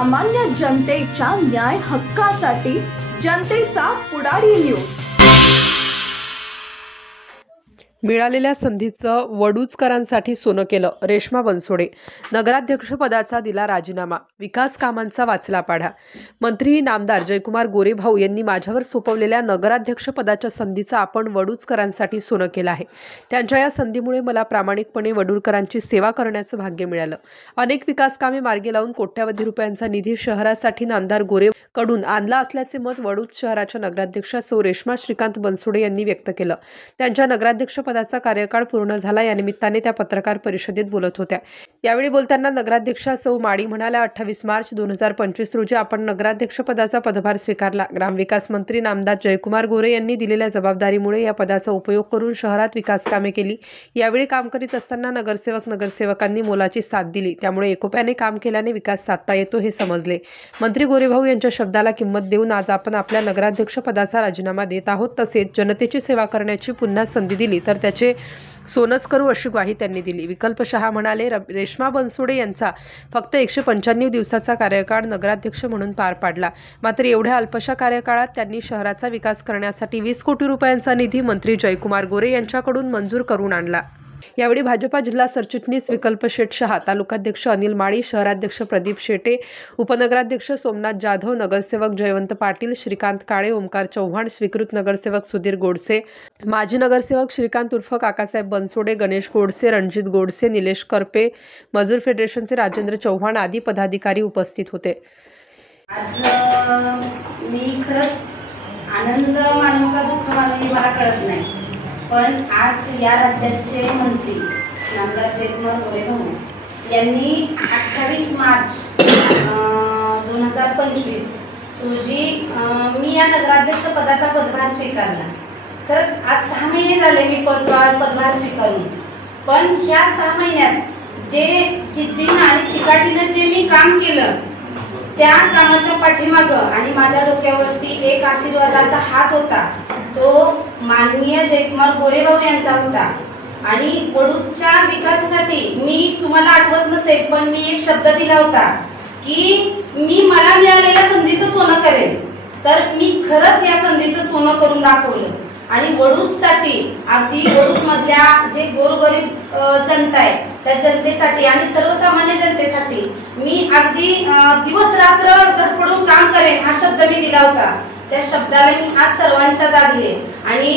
सर्वसामान्य जनतेच्या न्याय हक्कासाठी जनतेचा पुढारी न्यूज। मिळालेल्या संधीचं वडूजकरांसाठी सोनं केलं। रेश्मा बनसोडे नगराध्यक्षपदाचा दिला राजीनामा, विकास कामांचा वाचला पाढा। मंत्री नामदार जयकुमार गोरेभाऊ यांनी माझ्यावर सोपवलेल्या नगराध्यक्षपदाच्या संधीचं आपण वडूजकरांसाठी सोनं केलं आहे। त्यांच्या या संधीमुळे मला प्रामाणिकपणे वडूरकरांची सेवा करण्याचं भाग्य मिळालं। अनेक विकास कामे मार्गी लावून कोट्यावधी रुपयांचा निधी शहरासाठी नामदार गोरेकडून आणला असल्याचे मत वडूज शहराच्या नगराध्यक्षा सौ रेश्मा श्रीकांत बनसोडे यांनी व्यक्त केलं। त्यांच्या नगराध्यक्ष पदाचा कार्यकाळ पूर्ण झाला, या निमित्ताने त्या पत्रकार परिषदेत बोलत होत्या। यावेळी बोलताना नगराध्यक्षा सौ माडी म्हणाल्या, 28 मार्च 2025 रोजी आपण नगराध्यक्ष पदाचा पदभार स्वीकारला। ग्रामविकास मंत्री नामदार जयकुमार गोरे यांनी दिलेल्या जबाबदारीमुळे या पदाचा उपयोग करून शहरात विकास कामे केली। यावेळी काम करीत असताना नगरसेवकांनी मोलाची साथ दिली, त्यामुळे एकोप्याने काम केल्याने विकास साधता येतो हे समजले। मंत्री गोरेभाऊ यांच्या शब्दाला किंमत देऊन आज आपण आपल्या नगराध्यक्ष पदाचा राजीनामा देत आहोत। तसेच जनतेची सेवा करण्याची पुन्हा संधी दिली तर त्याचे सोनच करू अशी ग्वाही त्यांनी दिली। विकल्प शहा म्हणाले, रेश्मा बनसोडे यांचा फक्त 195 दिवसाचा कार्यकाळ नगराध्यक्ष म्हणून पार पाडला, मात्र एवढ्या अल्पशा कार्यकाळात त्यांनी शहराचा विकास करण्यासाठी 20 कोटी रुपयांचा निधी मंत्री जयकुमार गोरे यांच्याकडून मंजूर करून आणला। यावेळी भाजपा जिल्हा सरचिटणीस विकल्प शेठ शहा, तालुकाध्यक्ष अनिल माळी, शहराध्यक्ष प्रदीप शेटे, उपनगराध्यक्ष सोमनाथ जाधव, नगरसेवक जयवंत पाटील, श्रीकांत काळे, ओमकार चव्हाण, स्वीकृत नगरसेवक सुधीर गोडसे, माजी नगरसेवक श्रीकांत उर्फ काकासाहेब बनसोडे, गणेश गोडसे, रणजित गोडसे, निलेश करपे, मजूर फेडरेशनचे राजेंद्र चव्हाण आदी पदाधिकारी उपस्थित होते। आज मी खरंच आनंद मानू का दुःख मानू हे मला कळत नाही, पण आज या राज्याचे मंत्री नामदार जयकुमार गोरेभाऊ यांनी 28 मार्च 2025 रोजी मी या नगराध्यक्ष पदाचा पदभार स्वीकारला। खरंच आज 6 महिने झाले मी पदभार स्वीकारून, पण ह्या 6 महिन्यात जे जिद्दीनं आणि चिकाटीनं जे मी काम केलं त्या कामाच्या पाठीमागं आणि माझ्या डोक्यावरती एक आशीर्वादाचा हात होता, तो माननीय जयकुमार गोरेभाऊ यांचा होता। आणि वडूजच्या विकासासाठी मी तुम्हाला आठवत नसेल पण मी एक शब्द दिला होता की मी मला मिळालेल्या संधीचं सोनं करेन, तर मी खरंच या संधीचं सोनं करून दाखवलं। आणि वडूजसाठी अगदी वडूज मधल्या जे गोरगरीब जनता आहे त्या जनतेसाठी आणि सर्वसामान्य जनतेसाठी मी अगदी दिवस रात्र धडपडून काम करेन हा शब्द मी दिला होता। त्या शब्दाला मी आज सर्वांच्या जागले आणि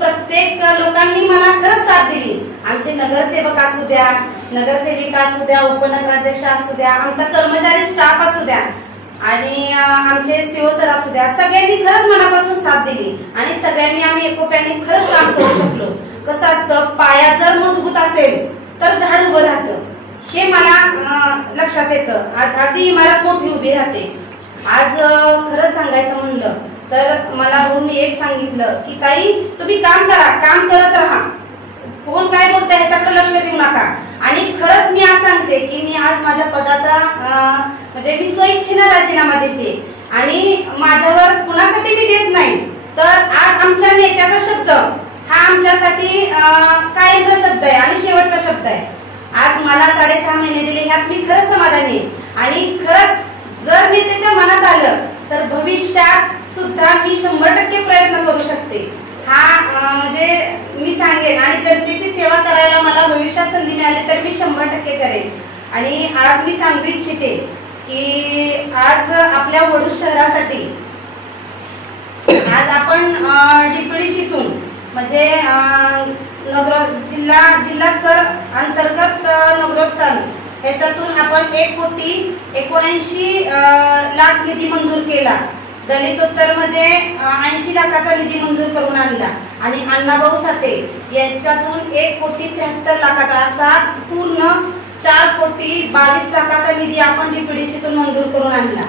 प्रत्येक लोकांनी मला खरंच साथ दिली। आमचे नगरसेवक असू द्या, नगरसेविका असू द्या, उपनगराध्यक्ष असू द्या, आमचा कर्मचारी स्टाफ असू द्या आणि आमचे सीओ सर असू द्या, सगळ्यांनी खरंच मनापासून साथ दिली आणि सगळ्यांनी आम्ही एकोप्याने खरंच काम करू शकलो। कसं असतं, पाया जर मजबूत असेल तर झाड उभं राहतं हे मला लक्षात येतं। अगदी इमारत मोठी उभी राहते। आज खरंच सांगायचं म्हणलं तर मला भाऊंनी एक सांगितलं की ताई तुम्ही काम करा, काम करत राहा, कोण काय बोलतंय ह्याच्याकडे लक्ष देऊ नका। आणि खरंच मी आज सांगते की मी आज माझ्या पदाचा म्हणजे मी स्वइच्छेने राजीनामा देते आणि माझ्यावर कुणासाठी मी देत नाही, तर आज आमच्या नेत्याचा शब्द हा आमच्यासाठी कायमचा शब्द आहे आणि शेवटचा शब्द आहे। आज मला 6.5 महिने दिले ह्यात मी खरंच समाधानी आहे आणि खरंच जर नेत्याच्या मनात आलं तर भविष्यात सुद्धा मी 100% प्रयत्न करू शकते हा म्हणजे मी सांगेन। आणि जनतेची सेवा करायला मला भविष्यात संधी मिळाली तर मी 100% करेन। आणि आज मी सांगू इच्छिते की आज आपल्या वडूज शहरासाठी आज आपण DPDCतून म्हणजे जिल्हा स्तर अंतर्गत नगरोत्थान याच्यातून आपण 1,79,00,000 निधी मंजूर केला। दलितोत्तर मध्ये 80 लाखाचा निधी मंजूर करून आणला आणि अण्णाभाऊ साठे यांच्यातून 1,73,00,000 असा पूर्ण 4,22,00,000 निधी आपण DPDCतून मंजूर करून आणला।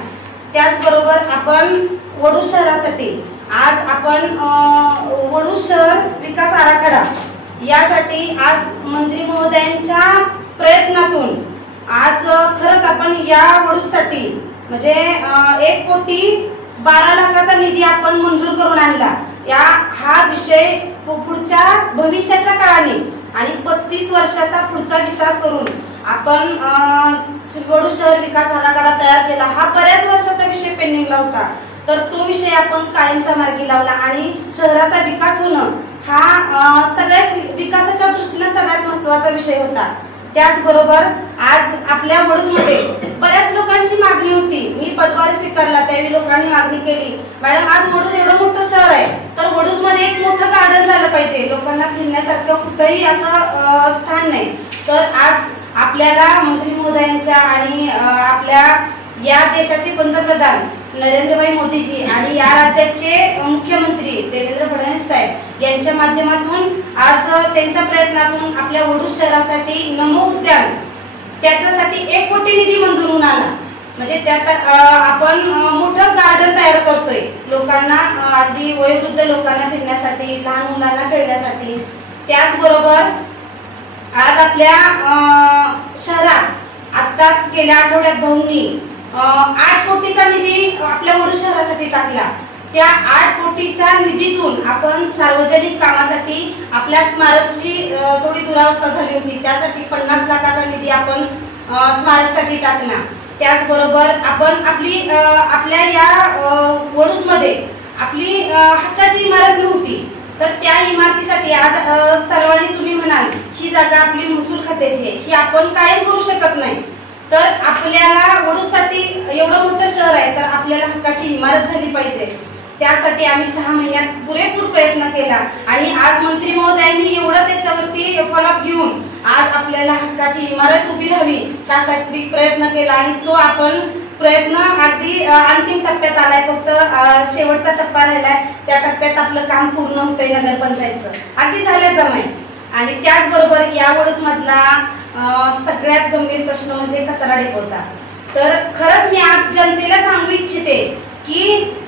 त्याचबरोबर आपण वडूज शहरासाठी आज आपण वडूज शहर विकास आराखडा यासाठी आज मंत्री महोदयांच्या प्रयत्नातून आज खरंच आपण या वडूजसाठी म्हणजे 1,12,00,000 निधी आपण मंजूर करून आणला। हा विषय पुढच्या भविष्याच्या काळाने आणि 35 वर्षाचा पुढचा विचार करून आपण वडूज शहर विकास आराखडा तयार केला, हा बऱ्याच वर्षाचा विषय पेंडिंगला होता, तर तो विषय आपण कायमचा मार्गी लावला आणि शहराचा विकास होणं हा सगळ्या विकासाच्या दृष्टीने सगळ्यात महत्त्वाचा विषय होता। त्याचबरोबर आज आपल्या वडूजमध्ये बऱ्याच लोकांची मागणी होती, मी पदभार स्वीकारला त्यावेळी लोकांनी मागणी केली, मॅडम आज वडूज एवढं मोठं शहर आहे तर वडूजमध्ये एक मोठं गार्डन झालं पाहिजे, लोकांना फिरण्यासारखं कुठंही असं स्थान नाही। तर आज आपल्याला मंत्री महोदयांच्या आणि आपल्या या देशाचे पंतप्रधान नरेंद्रभाई मोदीजी आणि या राज्याचे मुख्यमंत्री देवेंद्र फडणवीस साहेब यांच्या माध्यमातून आज त्यांच्या प्रयत्नातून आपल्या वडूज शहरासाठी नमो उद्यान त्याच्यासाठी 1 कोटी निधी मंजूर होऊन आला। म्हणजे त्यात आपण मोठं गार्डन तयार करतोय लोकांना, अगदी वयोवृद्ध लोकांना फिरण्यासाठी, लहान मुलांना खेळण्यासाठी। त्याचबरोबर आज आपल्या शहरात आत्ताच गेल्या आठवड्यात भाऊंनी 8 कोटीचा निधी आपल्या वडूज शहरासाठी टाकला। त्या 8 कोटीच्या निधीतून आपण सार्वजनिक कामासाठी आपल्या स्मारकची थोडी दुरावस्था झाली होती, त्यासाठी 50 लाखाचा निधी आपण स्मारकसाठी टाकला। त्याचबरोबर आपण आपल्या या वडूजमध्ये आपली हक्काची इमारत नव्हती, तर त्या इमारतीसाठी आज सर्वांनी तुम्ही म्हणाल ही जागा आपली महसूल खात्याची आहे, ही आपण कायम करू शकत नाही, तर आपल्याला वडूजसाठी एवढं मोठं शहर आहे तर आपल्याला हक्काची इमारत झाली पाहिजे। त्यासाठी आम्ही 6 महिन्यात पुरेपूर प्रयत्न केला आणि आज मंत्री महोदयांनी एवढं त्याच्यावरती फॉलोअप घेऊन आज आपल्याला हक्काची इमारत उभी राहावी त्यासाठी प्रयत्न केला आणि तो आपण प्रयत्न अगदी अंतिम टप्प्यात आलाय, फक्त शेवटचा टप्पा राहिलाय, त्या टप्प्यात आपलं काम पूर्ण होतंय नगरपंचायतचं, अगदी झालं जमाय। आणि त्याचबरोबर या वडूज मधला सगळ्यात गंभीर प्रश्न म्हणजे कचरा डेपोचा। तर खरंच मी आज जनतेला सांगू इच्छिते की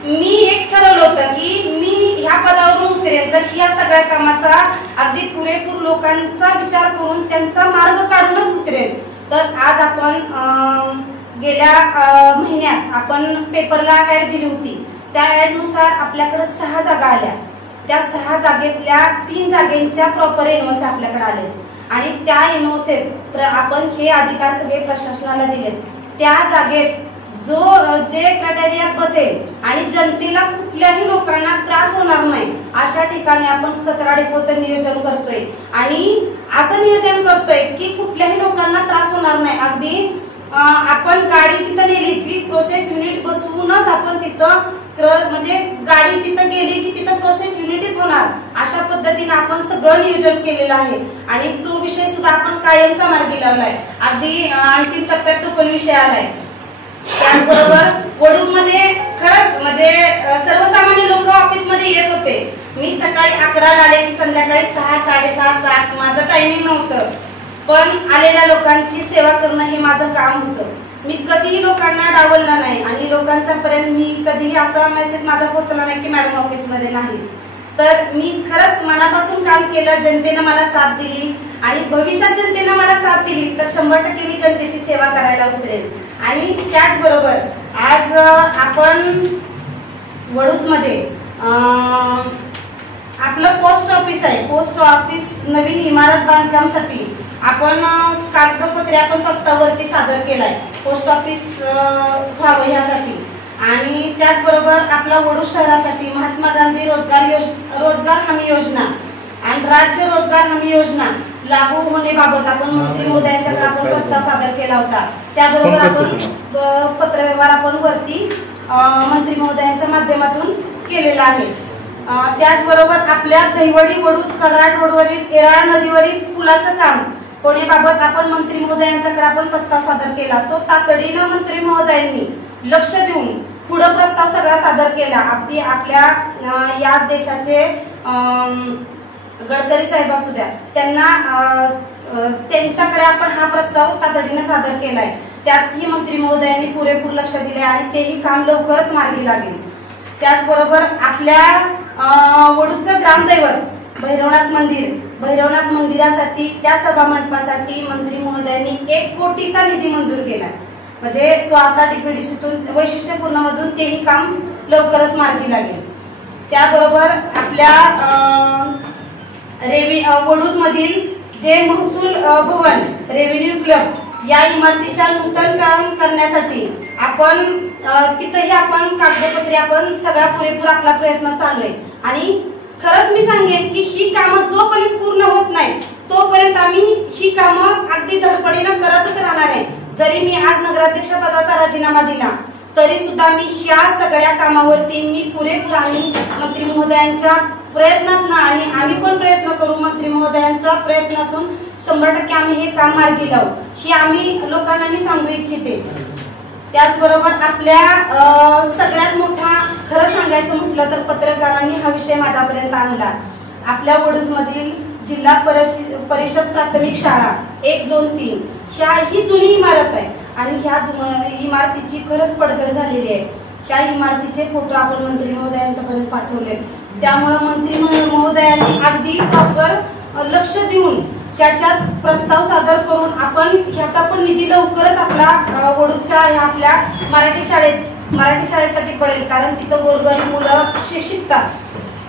मी एक ठरवलं होतं की मी ह्या पदावरून उतरेन तर ह्या सगळ्या कामाचा अगदी पुरेपूर लोकांचा विचार करून त्यांचा मार्ग काढूनच उतरेन। तर आज आपण गेल्या महिन्यात आपण पेपरला ऍड दिली होती, त्या ऍड नुसार आपल्याकडे 6 जागा आल्या, त्या 6 जागेतल्या 3 जागेंच्या प्रॉपर एनओसी आपल्याकडे आले आणि त्या एनओसीत आपण हे अधिकार सगळे प्रशासनाला दिलेत। त्या जागेत जे क्रायटेरियात बसेल आणि जनतेला कुठल्याही लोकांना त्रास होणार नाही अशा ठिकाणी आपण कचरा डेपोचं नियोजन करतोय आणि असं नियोजन करतोय की कुठल्याही लोकांना त्रास होणार नाही। अगदी आपण गाडी तिथं नेली ती प्रोसेस युनिट बसवूनच आपण तिथं म्हणजे गाडी तिथं गेली की तिथं प्रोसेस युनिटच होणार, अशा पद्धतीने आपण सगळं नियोजन केलेलं आहे आणि तो विषय सुद्धा आपण कायमचा मार्गी लावलाय, अगदी अंतिम टप्प्यात तो पण विषय आलाय। त्याचबरोबर वडूजमध्ये खरंच म्हणजे सर्वसामान्य लोक ऑफिसमध्ये येत होते, मी सकाळी 11ला आले की संध्याकाळी 6, 6:30, 7 माझं टायमिंग नव्हतं, पण आलेल्या लोकांची सेवा करणं हे माझं काम होतं। मी कधीही लोकांना डावललं नाही आणि लोकांच्या पर्यंत मी कधीही असा मेसेज माझा पोहोचला नाही की मॅडम ऑफिसमध्ये नाही, तर मी खरंच मनापासून काम केलं, जनतेनं मला साथ दिली आणि भविष्यात जनतेनं मला साथ दिली तर 100% मी जनतेची सेवा करायला उतरेल। आणि त्याचबरोबर आज आपण वडूजमध्ये आपलं पोस्ट ऑफिस आहे, पोस्ट ऑफिस नवीन इमारत बांधकामासाठी आपण कागदपत्रे आपण प्रस्तावावरती सादर केलाय, पोस्ट ऑफिस व्हावं यासाठी। आणि त्याचबरोबर आपला वडूज शहरासाठी महात्मा गांधी रोजगार हमी योजना आणि राज्य रोजगार हमी योजना लागू होण्याबाबत आपण मंत्री महोदयांच्याकडे आपण प्रस्ताव सादर केला होता, त्याबरोबर आपण पत्रव्यवहार आपण वरती मंत्री महोदयांच्या माध्यमातून केलेला आहे। त्याचबरोबर आपल्या दहिवडी वडूज कराड रोडवरील येराळ नदीवरील पुलाचं काम होण्याबाबत आपण मंत्री महोदयांच्याकडे आपण प्रस्ताव सादर केला, तो तातडीनं मंत्री महोदयांनी लक्ष देऊन पुढे प्रस्ताव सगळा सादर केला। अगदी आपल्या या देशाचे गडकरी साहेब असू द्या, त्यांच्याकडे आपण हा प्रस्ताव तातडीने सादर केलाय, त्यातही मंत्री महोदयांनी पुरेपूर लक्ष दिले आणि तेही काम लवकरच मार्गी लागेल। त्याचबरोबर आपल्या वडूजचं ग्रामदैवत भैरवनाथ मंदिरासाठी त्या सभा मंडपासाठी मंत्री महोदयांनी 1 कोटीचा निधी मंजूर केला, म्हणजे तो आता डीपीडीसीतून वैशिष्ट्यपूर्ण मधून तेही काम लवकरच मार्गी लागेल। त्याबरोबर आपल्या वडूज मधील जे महसूल भवन रेव्हेन्यू क्लब या इमारतीच्या नूतन काम करण्यासाठी आपण तिथंही आपण कागदपत्रे आपण सगळा पुरेपूर आपला प्रयत्न चालू आहे आणि खरंच मी सांगेन की ही कामं जोपर्यंत पूर्ण होत नाही तोपर्यंत आम्ही ही कामं अगदी धडपडीनं करतच राहणार आहे। जरी मी आज नगराध्यक्ष पदाचा राजीनामा दिला तरी सुद्धा मी ह्या सगळ्या कामावरती मी पुरेपूर आम्ही मंत्री महोदयांच्या प्रयत्नातून आणि आम्ही पण प्रयत्न करू मंत्री महोदयांच्या प्रयत्नातून 100% आम्ही हे काम मार्गी लावू ही आम्ही लोकांना मी सांगू इच्छिते। त्याचबरोबर आपल्या सगळ्यात मोठा खरं सांगायचं म्हटलं तर पत्रकारांनी हा विषय माझ्यापर्यंत आणला। आपल्या वडूजमधील जिल्हा परिषद प्राथमिक शाळा 1, 2, 3 ह्या ही जुनी इमारत आहे आणि ह्या इमारतीची खरंच पडझड झालेली आहे। ह्या इमारतीचे फोटो आपण मंत्री महोदयांच्यापर्यंत पाठवले, त्यामुळे मंत्री महोदयांनी अगदी प्रॉपर लक्ष देऊन ह्याच्यात प्रस्ताव सादर करून आपण ह्याचा पण निधी लवकरच आपला वडूच्या ह्या आपल्या मराठी शाळेसाठी पडेल, कारण तिथं गोरगरीब मुलं शिकतात।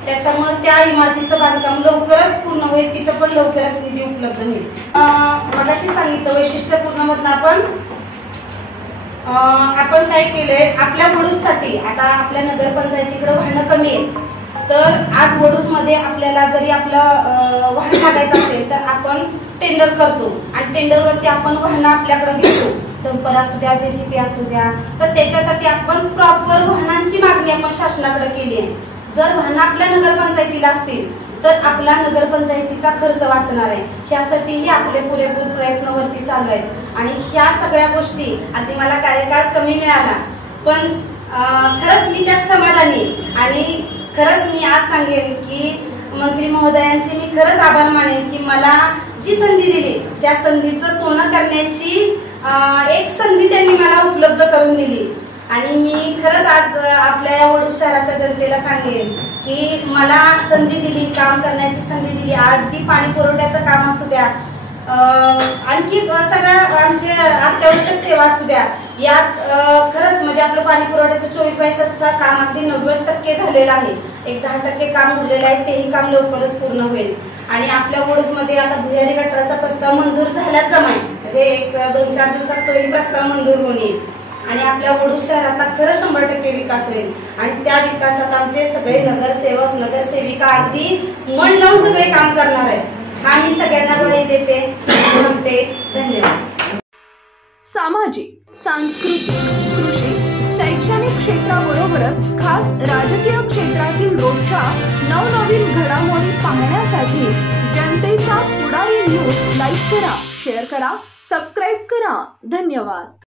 त्याच्यामुळे त्या इमारतीचं बांधकाम लवकरच पूर्ण होईल, तिथं पण लवकरच निधी उपलब्ध होईल। मगाशी सांगितलं वैशिष्ट्यपूर्ण मधून आपण काय केलंय आपल्या वडूजसाठी। आता आपल्या नगरपंचायतीकडे वाहनं कमी आहेत, तर आज वडूजमध्ये आपल्याला जरी आपलं वाहन मागायचं असेल तर आपण टेंडर करतो आणि टेंडरवरती आपण वाहनं आपल्याकडे घेतो, डंपर असू द्या JCB असू द्या, तर त्याच्यासाठी आपण प्रॉपर वाहनांची मागणी आपण शासनाकडे केली आहे। जर वाहनं आपल्या नगरपंचायतीला असतील तर आपला नगरपंचायतीचा खर्च वाचणार आहे। ह्यासाठीही आपले पुरेपूर प्रयत्नवरती चालू आहेत आणि ह्या सगळ्या गोष्टी अगदी मला कार्यकाळ कमी मिळाला पण खरंच मी त्यात समाधानी आणि खरंच मी आज सांगेन की मंत्री महोदयांचे मी खरंच आभार मानेन की मला जी संधी दिली त्या संधीचं सोनं करण्याची एक संधी त्यांनी मला उपलब्ध करून दिली आणि मी खरंच आज आपल्या या वडूज शहराच्या जनतेला सांगेन की मला संधी दिली, काम करण्याची संधी दिली। अगदी पाणी पुरवठ्याचं काम असू द्या, आणखी सगळ्या आमचे अत्यावश्यक सेवा असू द्या, यात खरंच म्हणजे आपलं पाणी पुरवठ्याचं 24/7 काम अगदी 90% झालेलं आहे। 10% काम उरलेलं आहे, तेही काम लवकरच पूर्ण होईल आणि आपल्या वडूजमध्ये आता भुयारी गटाराचा प्रस्ताव मंजूर झालाच जमाय, म्हणजे 1-2-4 दिवसात तोही प्रस्ताव मंजूर होऊन येईल आणि आपल्या वडूज शहराचा खरंच 100% विकास होईल आणि त्या विकासात आमचे सगळे नगरसेवक नगरसेविका अगदी मन लावून सगळे काम करणार आहेत। हा मी सगळ्यांना ग्वाही देते, म्हणते। धन्यवाद। सामाजिक, सांस्कृतिक, कृषी, शैक्षणिक क्षेत्राबरोबरच खास राजकीय क्षेत्रातील रोजच्या नवनवीन घडामोडी पाहण्यासाठी जनतेचा पुढारी न्यूज लाईक करा, शेअर करा, सबस्क्राईब करा। धन्यवाद।